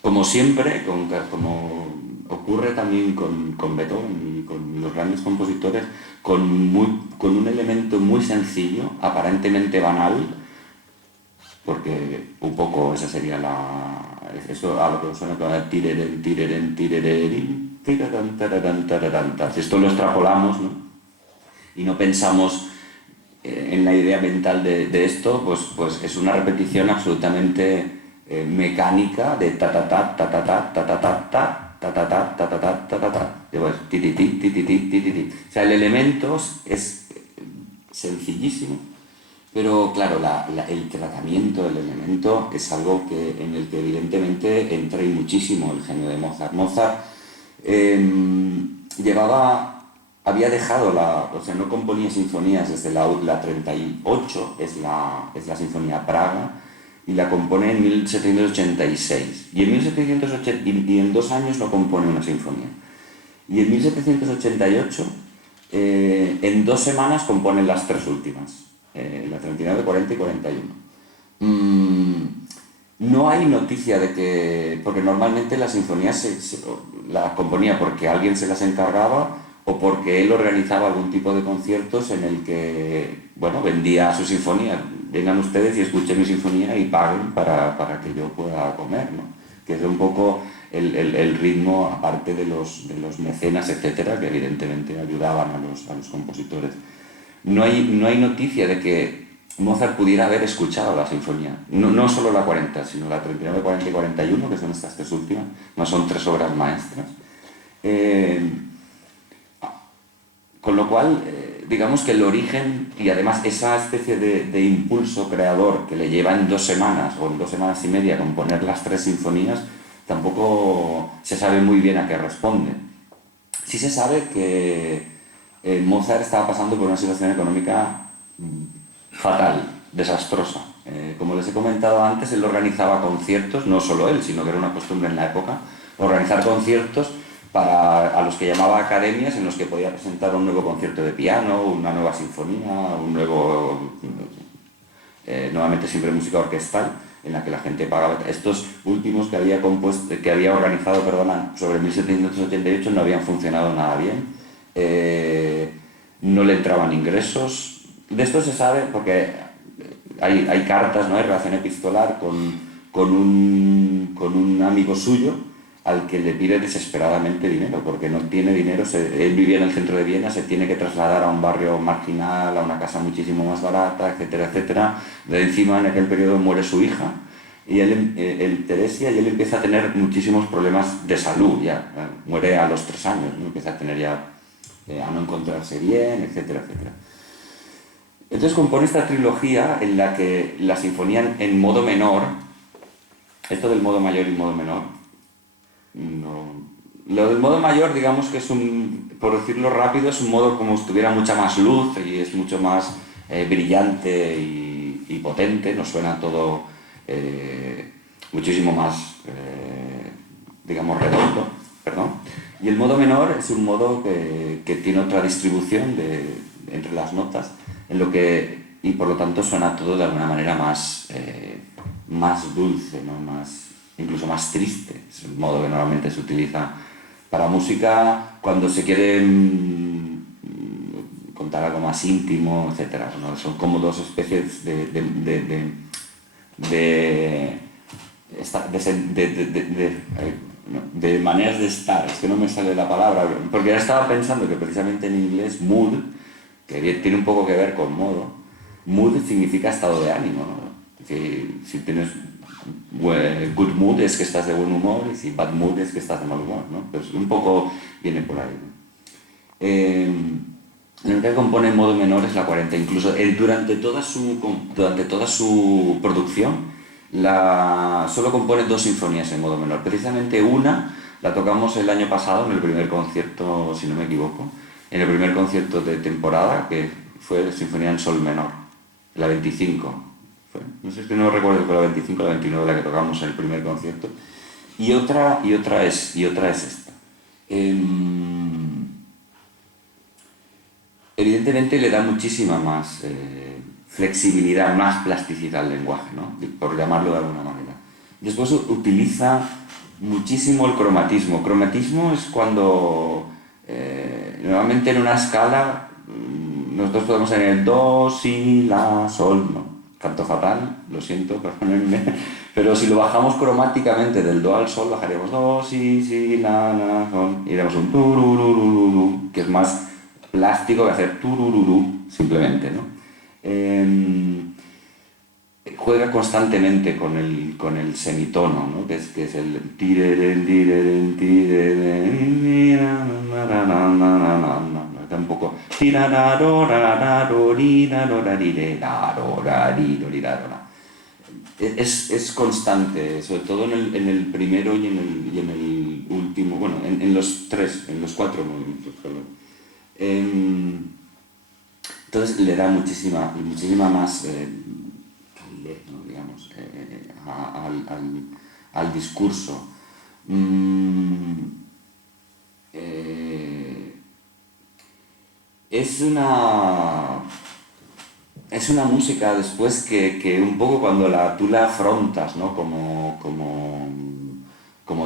como siempre, como ocurre también con Beethoven y con los grandes compositores, con un elemento muy sencillo, aparentemente banal, porque un poco esa sería eso a lo que suena como tireren, tireren, tirererin, tiraran, tararan, tararan. Si esto lo extrapolamos, ¿no? Y no pensamos en la idea mental de esto, pues es una repetición absolutamente mecánica de ta ta ta ta ta ta ta ta ta ta ta ta ta ta ta ta ta ta ta. O sea, el elemento es sencillísimo, pero claro, el tratamiento del elemento es algo en el que evidentemente entra y muchísimo el genio de Mozart. Mozart había dejado o sea, no componía sinfonías desde la 38, es la Sinfonía Praga, y la compone en 1786. Y en 2 años no compone una sinfonía. Y en 1788, en 2 semanas compone las 3 últimas, la 39, 40 y 41. No hay noticia de que, porque normalmente las sinfonías las componía porque alguien se las encargaba o porque él organizaba algún tipo de conciertos en el que, bueno, vendía su sinfonía. Vengan ustedes y escuchen mi sinfonía y paguen para que yo pueda comer, ¿no? Que es un poco el ritmo, aparte de los mecenas, etcétera, que evidentemente ayudaban a los compositores. No hay noticia de que Mozart pudiera haber escuchado la sinfonía. No solo la 40, sino la 39, 40 y 41, que son estas 3 últimas. No son 3 obras maestras. Con lo cual, digamos que el origen y además esa especie de impulso creador que le lleva en 2 semanas o en 2 semanas y media a componer las 3 sinfonías, tampoco se sabe muy bien a qué responde. Sí se sabe que Mozart estaba pasando por una situación económica fatal, desastrosa. Como les he comentado antes, él organizaba conciertos, no solo él, sino que era una costumbre en la época, organizar conciertos a los que llamaba academias, en los que podía presentar un nuevo concierto de piano, una nueva sinfonía, un nuevo... nuevamente siempre música orquestal, en la que la gente pagaba. Estos últimos que había organizado, sobre 1788 no habían funcionado nada bien. No le entraban ingresos. De esto se sabe porque hay cartas, ¿no? Hay relación epistolar con un amigo suyo al que le pide desesperadamente dinero, porque no tiene dinero. Él vivía en el centro de Viena, se tiene que trasladar a un barrio marginal, a una casa muchísimo más barata, etcétera, etcétera. De encima, en aquel periodo muere su hija, y Teresia, y él empieza a tener muchísimos problemas de salud, ya. Muere a los 3 años, ¿no? Empieza a tener ya, a no encontrarse bien, etcétera, etcétera. Entonces compone esta trilogía en la que la sinfonía en modo menor, esto del modo mayor y modo menor, no. Lo del modo mayor, digamos que es por decirlo rápido, es un modo como si tuviera mucha más luz y es mucho más brillante y potente, nos suena todo muchísimo más, digamos, redondo, perdón. Y el modo menor es un modo que tiene otra distribución entre las notas, y por lo tanto suena todo de alguna manera más dulce, ¿no? Incluso más triste. Es un modo que normalmente se utiliza para música cuando se quiere contar algo más íntimo, etc. ¿No? Son como dos especies de maneras de estar. Es que no me sale la palabra, porque ya estaba pensando que precisamente en inglés mood, que tiene un poco que ver con modo, mood significa estado de ánimo, ¿no? Si tienes good mood es que estás de buen humor, y si bad mood es que estás de mal humor, ¿no? Pues un poco viene por ahí, ¿no? En el que compone en modo menor es la 40. Incluso durante toda su producción solo compone 2 sinfonías en modo menor. Precisamente una la tocamos el año pasado en el primer concierto, si no me equivoco, en el primer concierto de temporada, que fue la sinfonía en sol menor, la 25. No sé, es que no recuerdo si fue la 25 o la 29 la que tocamos en el primer concierto. Y otra es esta. Evidentemente le da muchísima más flexibilidad, más plasticidad al lenguaje, ¿no? Por llamarlo de alguna manera. Después utiliza muchísimo el cromatismo. Cromatismo es cuando normalmente en una escala nosotros podemos tener el do, si, la, sol, ¿no? Canto fatal, lo siento, perdónenme, pero si lo bajamos cromáticamente del do al sol, bajaríamos do, si, la, sol, y damos un tururururu, que es más plástico que hacer turururu, simplemente, ¿no? Juega constantemente con el semitono, ¿no? que es el tireren, tireren, tireren, un poco es constante, sobre todo en el primero y en el último, bueno, en los 4 movimientos, perdón. Entonces le da muchísima más calidez, ¿no? Digamos, al discurso. Es una música después que un poco cuando tú la afrontas, ¿no? como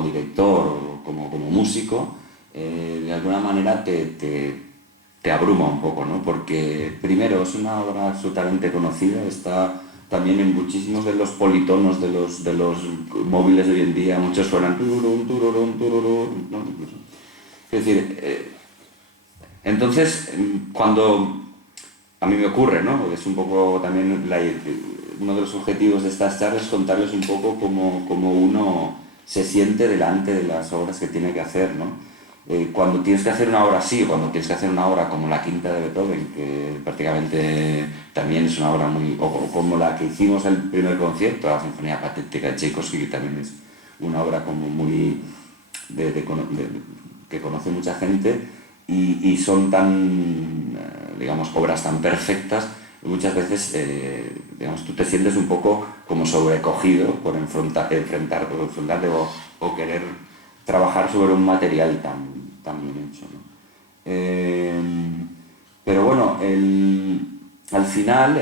director o como músico, de alguna manera te abruma un poco, ¿no? Porque primero es una obra absolutamente conocida, está también en muchísimos de los politonos de los móviles de hoy en día, muchos suenan tururum, tururum, tururum, ¿no? Es decir, entonces, cuando a mí me ocurre, ¿no? Es un poco también uno de los objetivos de estas charlas es contarles un poco cómo uno se siente delante de las obras que tiene que hacer, ¿no? Cuando tienes que hacer una obra así, cuando tienes que hacer una obra como la Quinta de Beethoven, que prácticamente también es una obra o como la que hicimos el primer concierto, la Sinfonía Patética de Tchaikovsky, que también es una obra como muy que conoce mucha gente, y son tan, digamos, obras tan perfectas, muchas veces, digamos, tú te sientes un poco como sobrecogido por enfrentar o querer trabajar sobre un material tan bien hecho, ¿no? Pero bueno, al final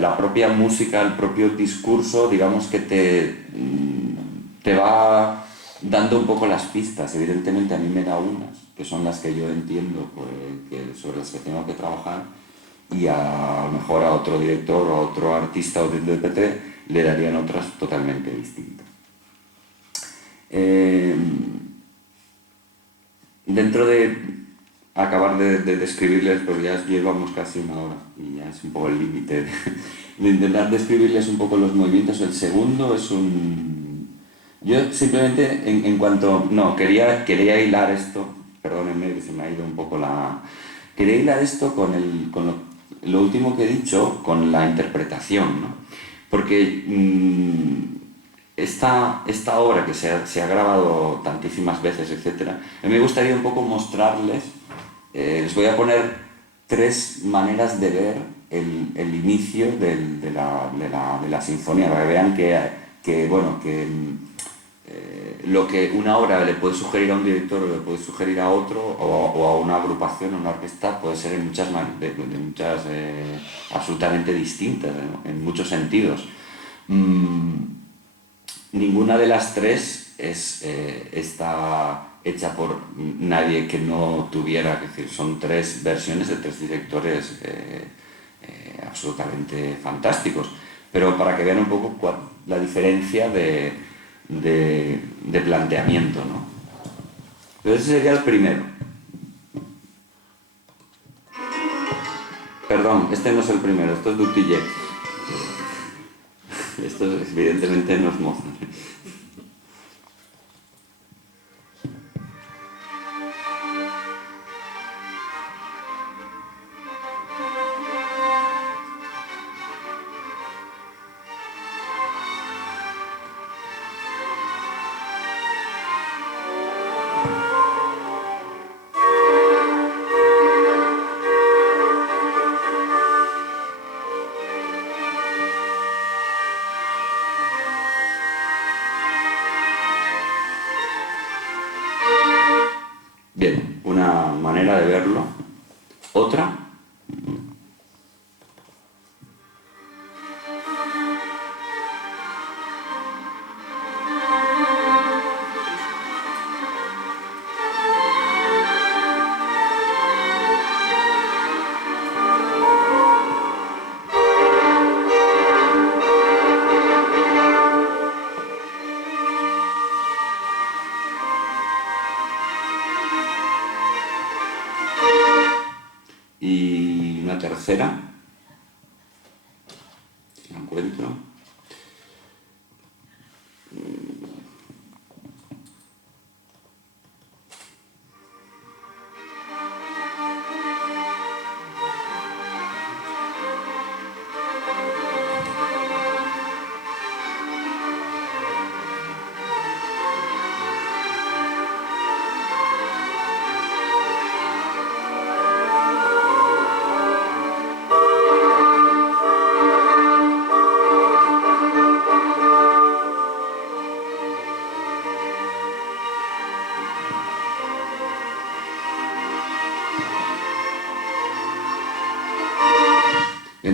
la propia música, el propio discurso, digamos que te va dando un poco las pistas. Evidentemente a mí me da unas, que son las que yo entiendo, pues, sobre las que tengo que trabajar, y a lo mejor a otro director o a otro artista o de intérprete le darían otras totalmente distintas. Dentro de acabar de describirles, pues ya llevamos casi una hora y ya es un poco el límite de intentar describirles un poco los movimientos. El segundo es un... Yo simplemente en cuanto... No, quería hilar esto, perdónenme que se me ha ido un poco la... Quería hilar esto con lo último que he dicho, con la interpretación, ¿no? Porque esta obra que se ha grabado tantísimas veces, etc., a mí me gustaría un poco mostrarles, les voy a poner 3 maneras de ver el inicio de la sinfonía, para que vean lo que una obra le puede sugerir a un director o le puede sugerir a otro o a una agrupación o una orquesta puede ser en muchas absolutamente distintas, ¿no? En muchos sentidos. Ninguna de las 3 está hecha por nadie que no tuviera, es decir, son 3 versiones de 3 directores absolutamente fantásticos, pero para que vean un poco la diferencia de planteamiento, ¿no? Entonces ese sería el primero. Perdón, este no es el primero, esto es Dutilleux. Esto evidentemente no es Mozart. Bien, una manera de verlo. Otra. Y una tercera. Si la encuentro.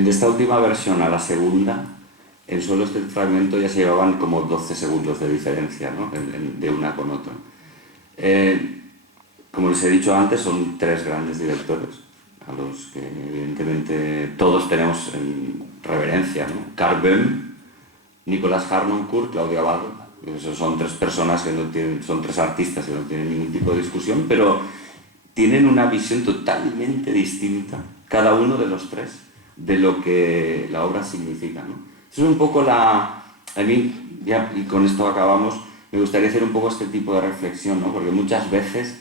De esta última versión a la segunda, en solo este fragmento ya se llevaban como 12 segundos de diferencia, ¿no? De una con otra. Como les he dicho antes, son 3 grandes directores, a los que evidentemente todos tenemos en reverencia, ¿no? Carl Böhm, Nicolás Harnoncourt, Claudio Abbado. Esos son 3 personas que no tienen, son 3 artistas que no tienen ningún tipo de discusión, pero tienen una visión totalmente distinta, cada uno de los 3, de lo que la obra significa, ¿no? Eso es un poco a mí, ya, y con esto acabamos, me gustaría hacer un poco este tipo de reflexión, ¿no? Porque muchas veces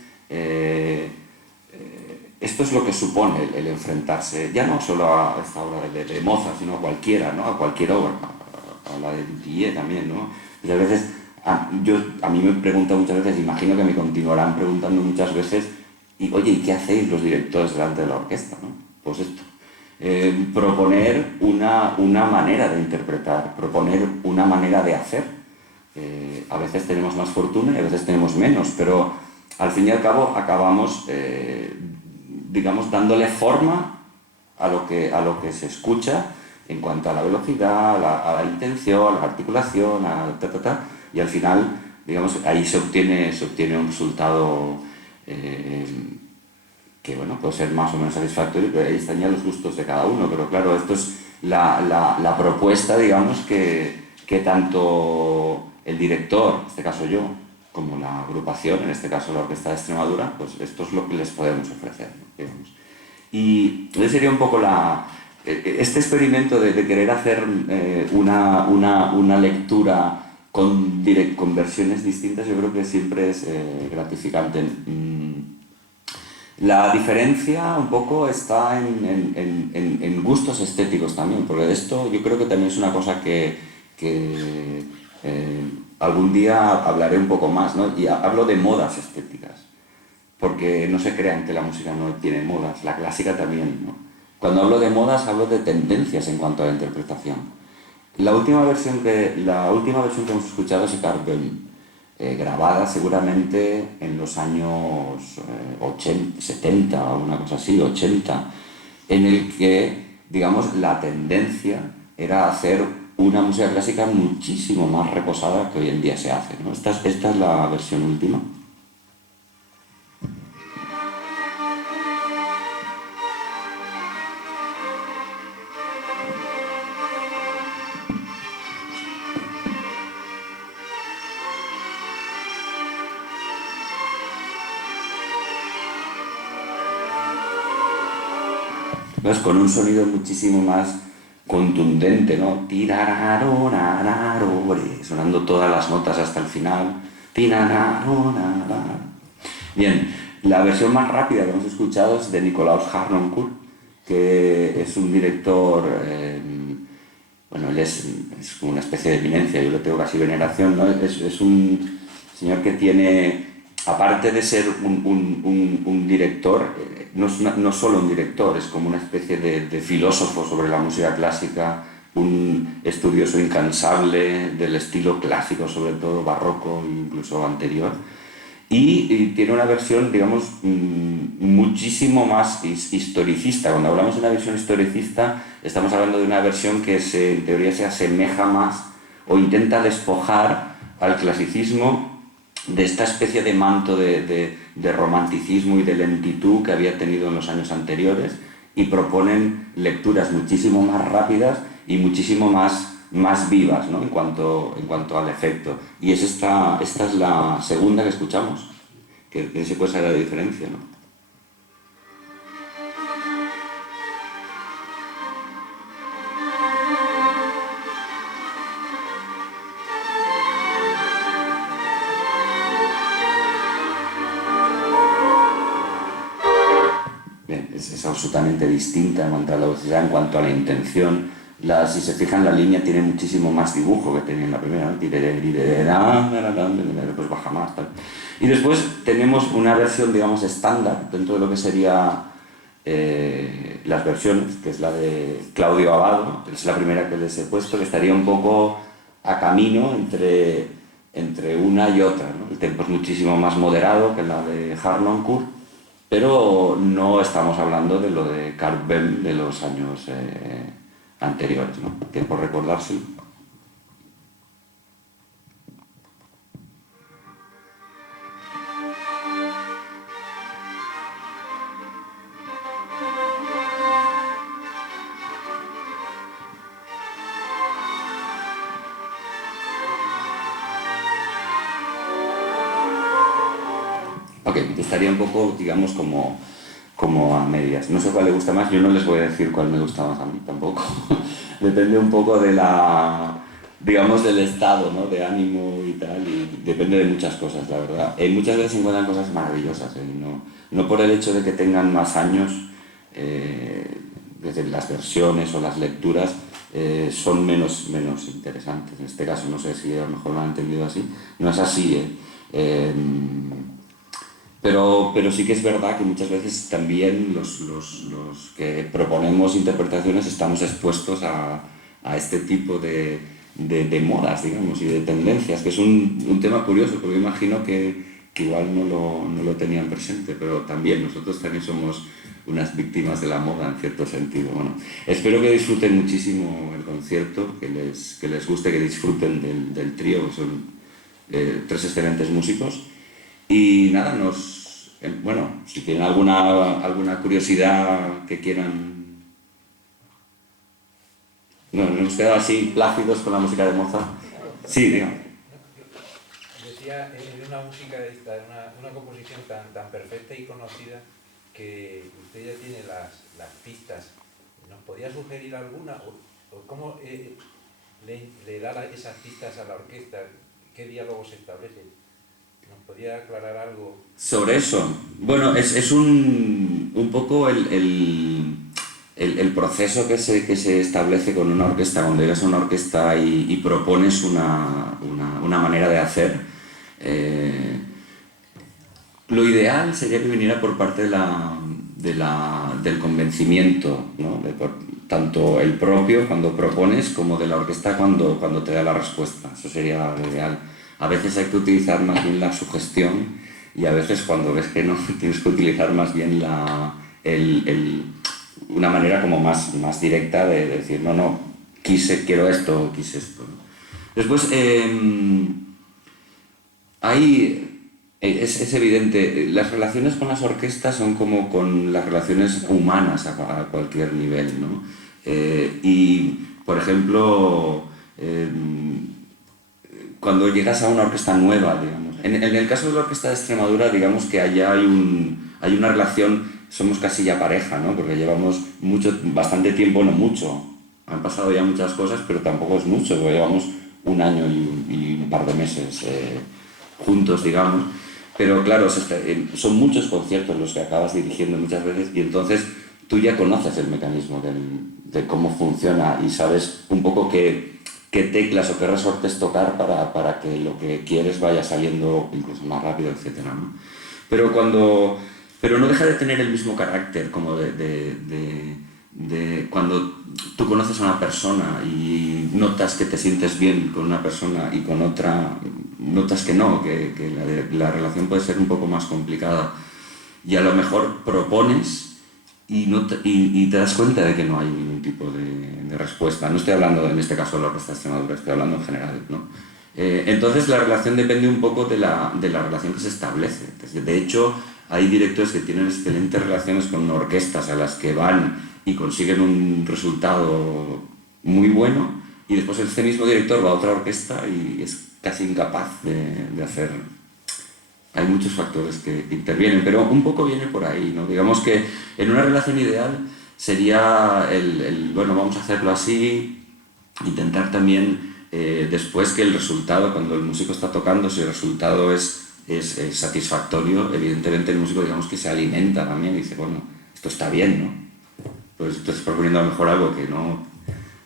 esto es lo que supone el enfrentarse, ya no solo a esta obra de Mozart, sino a cualquiera, ¿no? A cualquier obra, a la de Dutilleux también, ¿no? Muchas veces, a mí me preguntan muchas veces, imagino que me continuarán preguntando muchas veces, y oye, ¿y qué hacéis los directores delante de la orquesta, ¿no? Pues esto. Proponer una manera de interpretar, proponer una manera de hacer, A veces tenemos más fortuna y a veces tenemos menos, pero al fin y al cabo acabamos, digamos, dándole forma a lo que se escucha en cuanto a la velocidad, a la intención, a la articulación, y al final, digamos, ahí se obtiene un resultado que, bueno, puede ser más o menos satisfactorio, pero ahí están ya los gustos de cada uno. Pero claro, esto es la propuesta, digamos, que tanto el director, en este caso yo, como la agrupación, en este caso la Orquesta de Extremadura, pues esto es lo que les podemos ofrecer, ¿no? Digamos. Y ese sería un poco este experimento de querer hacer una lectura con versiones distintas. Yo creo que siempre es gratificante. La diferencia un poco está en gustos estéticos también, porque de esto yo creo que también es una cosa que algún día hablaré un poco más, ¿no? Y hablo de modas estéticas, porque no se crean que la música no tiene modas, la clásica también, ¿no? Cuando hablo de modas hablo de tendencias en cuanto a la interpretación. La última versión que hemos escuchado es Carvel, grabada seguramente en los años 80, 70 o una cosa así, 80, en el que, digamos, la tendencia era hacer una música clásica muchísimo más reposada que hoy en día se hace, ¿no? Esta es la versión última. Entonces, con un sonido muchísimo más contundente, ¿no? Sonando todas las notas hasta el final. Bien, la versión más rápida que hemos escuchado es de Nikolaus Harnoncourt, que es un director, bueno, él es como una especie de eminencia, yo le tengo casi veneración, ¿no? Es un señor que tiene, aparte de ser un director, no solo un director, es como una especie de filósofo sobre la música clásica, un estudioso incansable del estilo clásico, sobre todo barroco e incluso anterior. Y tiene una versión, digamos, muchísimo más historicista. Cuando hablamos de una versión historicista, estamos hablando de una versión que en teoría se asemeja más o intenta despojar al clasicismo de esta especie de manto de romanticismo y de lentitud que había tenido en los años anteriores, y proponen lecturas muchísimo más rápidas y muchísimo más vivas, ¿no? en cuanto al efecto. Y esta es la segunda que escuchamos, que se puede saber la diferencia, ¿no? Es absolutamente distinta en cuanto a la velocidad, en cuanto a la intención. Si se fijan, la línea tiene muchísimo más dibujo que tenía en la primera, ¿no? Pues baja más, tal. Y después tenemos una versión, digamos, estándar dentro de lo que sería las versiones, que es la de Claudio Abbado, que es la primera que les he puesto, que estaría un poco a camino entre una y otra, ¿no? El tempo es muchísimo más moderado que la de Harnoncourt, pero no estamos hablando de lo de Carvel de los años anteriores, ¿no? Que por recordarse. Ok, estaría un poco, digamos, como a medias. No sé cuál le gusta más, yo no les voy a decir cuál me gusta más a mí tampoco. Depende un poco de digamos, del estado, ¿no? De ánimo y tal, y depende de muchas cosas, la verdad. Muchas veces se encuentran cosas maravillosas, no por el hecho de que tengan más años, desde las versiones o las lecturas, son menos interesantes. En este caso, no sé si a lo mejor lo han entendido así, no es así, Pero sí que es verdad que muchas veces también los que proponemos interpretaciones estamos expuestos a este tipo de de modas, digamos, y de tendencias, que es un tema curioso, porque imagino que igual no lo tenían presente, pero también nosotros también somos unas víctimas de la moda en cierto sentido. Bueno, espero que disfruten muchísimo el concierto, que les guste, que disfruten del trío, que son tres excelentes músicos. Y nada, bueno, si tienen alguna curiosidad que quieran... No, nos hemos quedado así plácidos con la música de Mozart. Sí, dígame. Decía, en una música de esta, una composición tan perfecta y conocida, que usted ya tiene las pistas. ¿Nos podría sugerir alguna? ¿O cómo le da esas pistas a la orquesta? ¿Qué diálogos se establecen? ¿Nos podría aclarar algo? Sobre eso, bueno, es un poco el proceso que se establece con una orquesta, cuando llegas a una orquesta y propones una manera de hacer. Lo ideal sería que viniera por parte del convencimiento, ¿no? Tanto el propio cuando propones como de la orquesta cuando te da la respuesta. Eso sería lo ideal. A veces hay que utilizar más bien la sugestión y a veces cuando ves que no, tienes que utilizar más bien una manera como más directa de decir no, quiero esto, quise esto, ¿no? Después, es evidente, las relaciones con las orquestas son como con las relaciones humanas a cualquier nivel, ¿no? Y, por ejemplo, cuando llegas a una orquesta nueva, digamos, en el caso de la Orquesta de Extremadura, digamos que allá hay una relación, somos casi ya pareja, ¿no? Porque llevamos bastante tiempo, no mucho, han pasado ya muchas cosas, pero tampoco es mucho, porque llevamos un año y un par de meses juntos, digamos. Pero claro, son muchos conciertos los que acabas dirigiendo muchas veces y entonces tú ya conoces el mecanismo de cómo funciona y sabes un poco qué teclas o qué resortes tocar para que lo que quieres vaya saliendo incluso más rápido, etc., ¿no? Pero no deja de tener el mismo carácter como de cuando tú conoces a una persona y notas que te sientes bien con una persona y con otra notas que no, que la relación puede ser un poco más complicada y a lo mejor propones y te das cuenta de que no hay ningún tipo de respuesta. No estoy hablando en este caso de la Orquesta de Extremadura, estoy hablando en general, ¿no? Entonces la relación depende un poco de la relación que se establece. De hecho, hay directores que tienen excelentes relaciones con orquestas a las que van y consiguen un resultado muy bueno y después este mismo director va a otra orquesta y es casi incapaz de hacer. Hay muchos factores que intervienen, pero un poco viene por ahí, ¿no? Digamos que en una relación ideal sería bueno, vamos a hacerlo así, intentar también después que el resultado, cuando el músico está tocando, si el resultado es satisfactorio, evidentemente el músico, digamos, que se alimenta también y dice, bueno, esto está bien, ¿no? Pues estás proponiendo a lo mejor algo que no...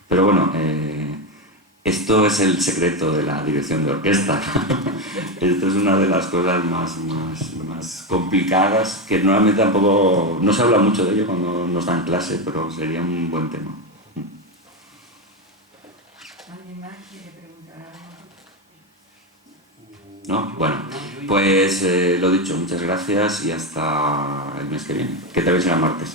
Pero bueno, esto es el secreto de la dirección de orquesta. Esto es una de las cosas más complicadas, que normalmente tampoco... No se habla mucho de ello cuando nos dan clase, pero sería un buen tema. ¿Alguien más quiere preguntar algo? ¿No? Bueno, pues lo dicho, muchas gracias y hasta el mes que viene. Que te veis el martes.